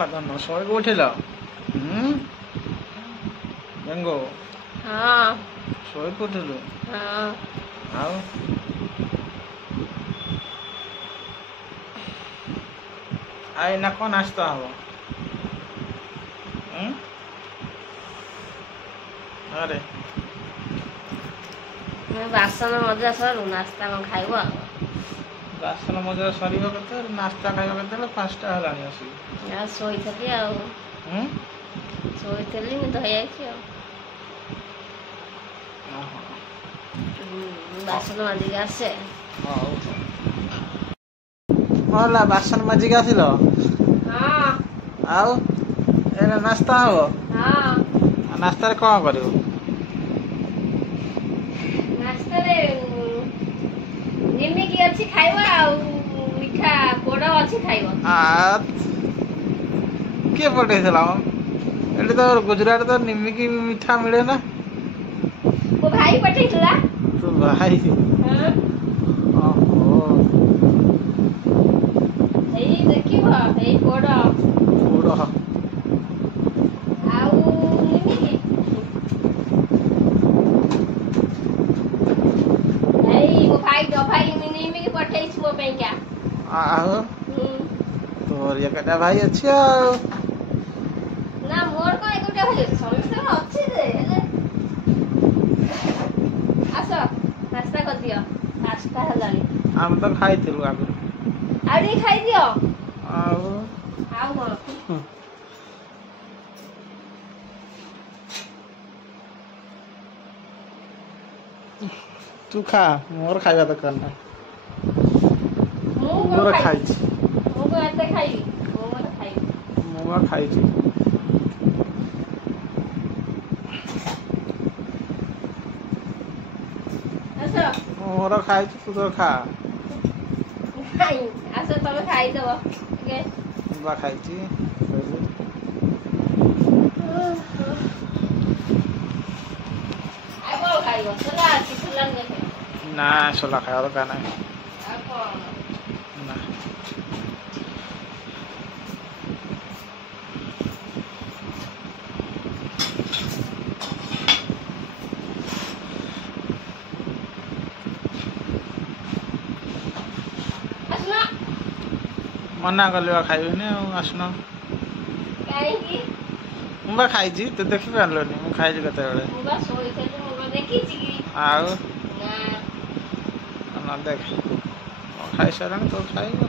ଲାଗନ ଶୋଇ ଉଠିଲ ବେଙ୍ଗୁ ଶୋଇ ପଡ଼ିଲୁ ଆଉ ଏଇନା କ'ଣ ନାସ୍ତା ହବ? ଆରେ ବାସନ ମଜା ସରୁ ନାସ୍ତା କ'ଣ ଖାଇବ? ବାସନ ମଜା ସରିବ କେତେବେଳେ? ନାସ୍ତା ଖାଇବ କେତେବେଳେ? 5ଟା ହେଲାଣି ଆସିକି। ଆଉ ଶୋଇଥିଲି ଆଉ ଶୋଇଥିଲି ମୁଁ ଧୋଇଯାଇଛି ଆଉ ବାସନ ମାଜିକି ଆସେ। ହଉ ହେଲା ବାସନ ମାଜିକି ଆସିଲ? ଆଉ ଏଇନା ନାସ୍ତା ହବ? ନାସ୍ତାରେ କ'ଣ କରିବ? ନାସ୍ତାରେ ନିମିକି ଅଛି ଖାଇବ ଆଉ ମିଠା ପୋଡ଼ ଅଛି ଖାଇବ। କିଏ ପଠେଇଥିଲା? ଏଠି ତ ଗୁଜୁରାଟ ତ ନିମିକି ମିଠା ମିଳେ ନା। ମୋ ଭାଇ ପଠେଇଥିଲା। ତୋ ଭାଇ? ଓହୋ ଏଇ ଦେଖିବ ଏଇ ପୋଡ଼ ଆଉ ନିମିକି ଏଇ ମୋ ଭାଇ ନିମିକି ପଠେଇଛି ମୋ ପାଇଁକା। ଆଉ ତୋର ଏକାଟା ଭାଇ ଅଛି ଆଉ। ନା ମୋର କ'ଣ ଏକୁଟିଆ ଭାଇ ଅଛି? ସମସ୍ତଙ୍କର ଅଛି ଯେ ହେଲେ ଆସ ନାସ୍ତା କରିଦିଅ। 5ଟା ହେଲାଣି। ଆମେ ତ ଖାଇଥିଲୁ ଆଗରୁ। ଆଉ ଟିକେ ଖାଇଦିଅ। ଆଉ କ'ଣ? ତୁ ଖା, ମୋର ଖାଇବା ଦରକାର ନାହିଁ। ମୁଁ ମୋର ଖାଇଛି। ମୁଁ କ'ଣ ଏତେ ଖାଇବି? ମୁଁ ମୋର ଖାଇବି। ମୁଁ ବା ଖାଇଛି। ମୋର ଖାଇଛି, ତୁ ତ ଖା। ଆସ ତମେ ଖାଇଦବ ଟିକେ। ମୁଁ ବା ଖାଇଛି। ଆଉ କ'ଣ ଖାଇବ? ସୋଲା ଅଛି, ସୋଲା ଦେଖେ। ନା ସୋଲା ଖାଇବା ଦରକାର ନାହିଁ। ଆଉ କ'ଣ? ନା ମନା କଲି ବା ଖାଇବିନି ଆଉ ଆସୁନ। କାହିଁକି? ମୁଁ ବା ଖାଇଛି, ତୁ ଦେଖିପାରିଲୁନି ମୁଁ ଖାଇଛି କେତେବେଳେ? ମୁଁ ବା ଶୋଇଥିଲି, ମୁଁ ବା ଦେଖିଛି କି? ଆଉ ନା ନ ଦେଖ ଖାଇସାରିଲାଣି ତୁ ଖାଇବ।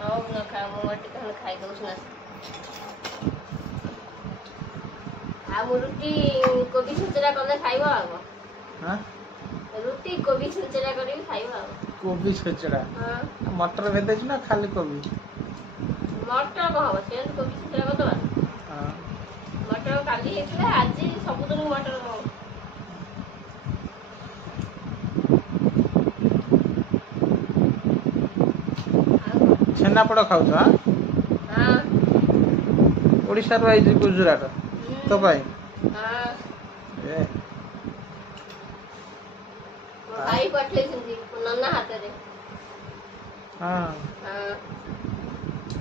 ହଉ ନ ଖା, ମୁଁ ଟିକେ ହେଲେ ଖାଇଦଉଛି ନା। ଆଉ ରୁଟି କୋବି ଛେଚେଡା କଲେ ଖାଇବ ଆଉ। ରୁଟି କୋବି ଛେଚେଡା କରିବି ଖାଇବ ଆଉ। କୋବି ଛେଚେଡା? ମଟର ଭେଦେଇଛୁ ନା ଖାଲି କୋବି? ମଟର କ'ଣ ହବ? ସେମିତି କୋବି ଛେଚେଡା କରିଦେବା। ମଟର କାଲି ହେଇଥିଲା, ଆଜି ସବୁଦିନ ମଟର ହବ। ଛେନାପୋଡ଼ ଖାଉଛ? ଓଡ଼ିଶାରୁ ଆଇଛି ଗୁଜୁରାଟ ତୋ ପାଇଁ? ଭାଇ ପଠେଇଛନ୍ତି ନନା ହାତରେ।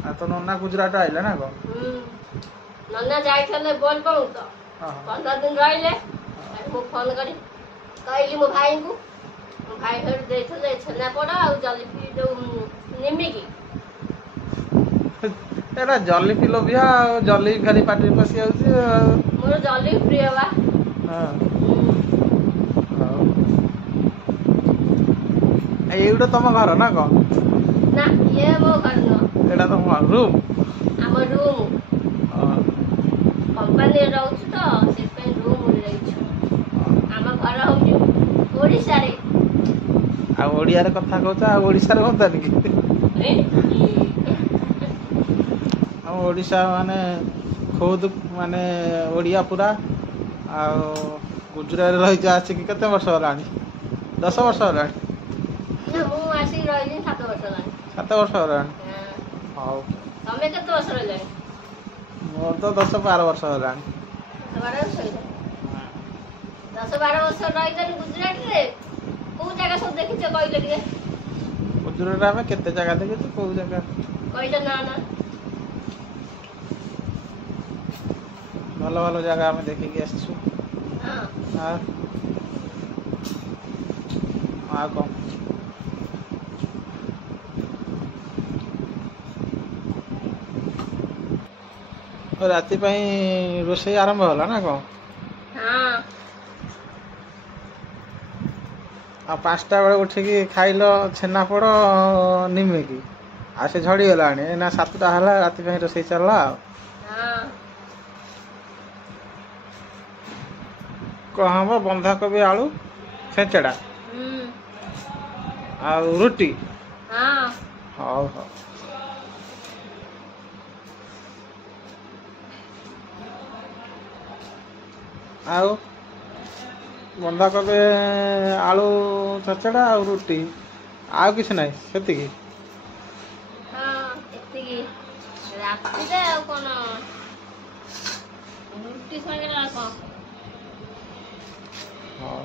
ଆଉ ତୋ ନନା ଗୁଜୁରାଟ ଆଇଲା ନା କ'ଣ? ନନା ଯାଇଥିଲେ ବୋଲବମ୍ ତ 15 ଦିନ ରହିଲେ। ମୁଁ ଫୋନ କରି କହିଲି ମୋ ଭାଇଙ୍କୁ, ମୋ ଭାଇ ଘରେ ଦେଇଥିଲେ ଛେନାପୋଡ଼ ଆଉ ଜଲିପି ଯୋଉ ନିମିକି। ଏଟା ଜଲିପି ଲୋଭିଆ ଆଉ, ଜଲିପି ଖାଲି ପାଟିରେ ପଶି ଯାଉଛି ଆଉ। ମୋର ଜଲିପି ପ୍ରିୟ ବା। ଏଇଟା ତମ ଘର ନା କ'ଣ? ନା ଇଏ ମୋ ଘର ନୁହଁ। ଏଇଟା ତମ ରୁମ୍? ଆମ ରୁମ୍। କମ୍ପାନୀରେ ରହୁଛୁ ତ ସେଥିପାଇଁ ରୁମ୍ ରହିଛୁ। ଆମ ଘର ହଉଛି ଓଡ଼ିଶାରେ। ଆଉ ଓଡ଼ିଆରେ କଥା କହୁଛ, ଆଉ ଓଡ଼ିଶାରେ ହୁଅନ୍ତାନି କି? ଆମ ଓଡ଼ିଶା ମାନେ ଖୋଦ୍ ମାନେ ଓଡ଼ିଆ ପୁରା। ଆଉ ଗୁଜୁରାଟରେ ରହିଛ ଆସିକି କେତେ ବର୍ଷ ହେଲାଣି? 10 ବର୍ଷ ହେଲାଣି? ନା ମୁଁ ଆସିକି ରହିଲି 7 ବର୍ଷ ହେଲାଣି। 7 ବର୍ଷ ହେଲାଣି? ହଉ। ତମେ କେତେ ବର୍ଷ ରହିଲାଣି? ମୋର ତ 10-12 ବର୍ଷ ହେଲାଣି। 10-12 ବର୍ଷ ରହିଲାଣି ଗୁଜୁରାଟରେ। କୋଉ ଜାଗା ସବୁ ଦେଖିଛ କହିଲେ ଟିକେ? ଗୁଜୁରାଟରେ ଆମେ କେତେ ଜାଗା ଦେଖିଛୁ, କୋଉ ଜାଗା କହିଲେ? ନା ଭଲ ଭଲ ଜାଗା ଆମେ ଦେଖିକି ଆସିଛୁ। ହଁ ଆଉ ଆଉ କ'ଣ ରାତି ପାଇଁ ରୋଷେଇ ଆରମ୍ଭ ହେଲା ନା କ'ଣ? ହଁ ଆଉ 5ଟା ବେଳେ ଉଠିକି ଖାଇଲ ଛେନାପୋଡ଼ ନିମିକି, ଆଉ ସେ ଝଡ଼ିଗଲାଣି। ଏଇନା 7ଟା ହେଲା, ରାତି ପାଇଁ ରୋଷେଇ ଚାଲିଲା ଆଉ। ହଁ କ'ଣ ହବ? ବନ୍ଧାକୋବି ଆଳୁ ଛେଞ୍ଚେଡ଼ା ହୁଁ ଆଉ ରୁଟି। ହଁ ହଉ ହଉ। ଆଉ ବନ୍ଧାକୋବି ଆଳୁ ଛେଞ୍ଚେଡ଼ା ଆଉ ରୁଟି, ଆଉ କିଛି ନାହିଁ, ସେତିକି? ହଁ ଏତିକି। ରାତିରେ ଆଉ କ'ଣ ରୁଟି ସାଙ୍ଗରେ ଆଉ କ'ଣ? ହଉ।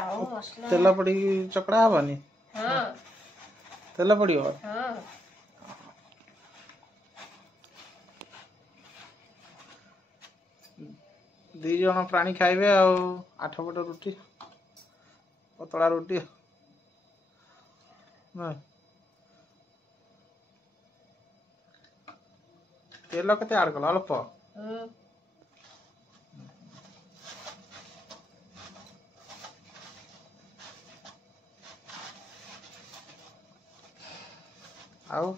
ଆଉ ମସଲା ତେଲ ପଡ଼ିକି ଚକଡ଼ା ହବନି? ହଁ ତେଲ ପଡ଼ିବ? ହଁ 2 ଜଣ ପ୍ରାଣୀ ଖାଇବେ ଆଉ 8 ପଟ ରୁଟି, ପତଳା ରୁଟି। ତେଲ କେତେ ଆଡ଼ କଲ? ଅଳ୍ପ? ହୁଁ ଆଉ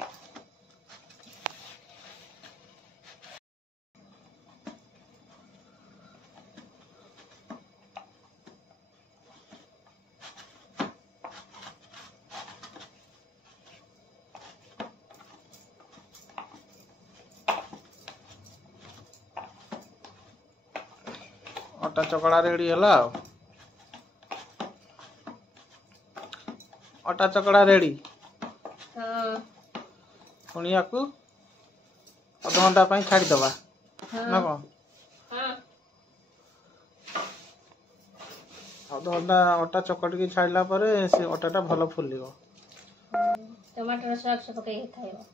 ଅଟା ଚକଡ଼ା ରେଡ଼ି ହେଲା ଆଉ। ଅଟା ଚକଡ଼ା ରେଡ଼ି। ହଁ ପୁଣି ୟାକୁ ଅଧଘଣ୍ଟା ପାଇଁ ଛାଡ଼ିଦେବା ନା କ'ଣ? ହଁ ଅଧଘଣ୍ଟା ଅଟା ଚକଟିକି ଛାଡ଼ିଲା ପରେ ସେ ଅଟାଟା ଭଲ ଫୁଲିବ। ଟମାଟର ସସ୍ ପକେଇକି ଖାଇବ।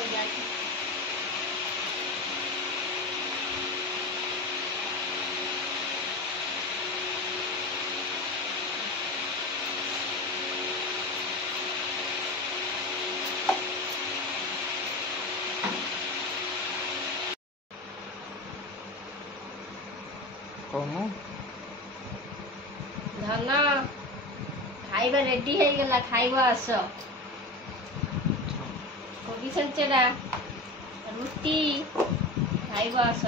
कर जाती। कौन धना खाइबा रेडी है गला खाइबा आस कोबी संचरा रुटी खाइबा आस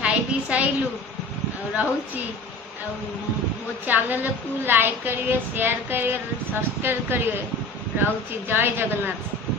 खाई पी साइलु रहूची मो चैनल को लाइक करिए शेयर करिए सब्सक्राइब करिए रहूची। जय जगन्नाथ।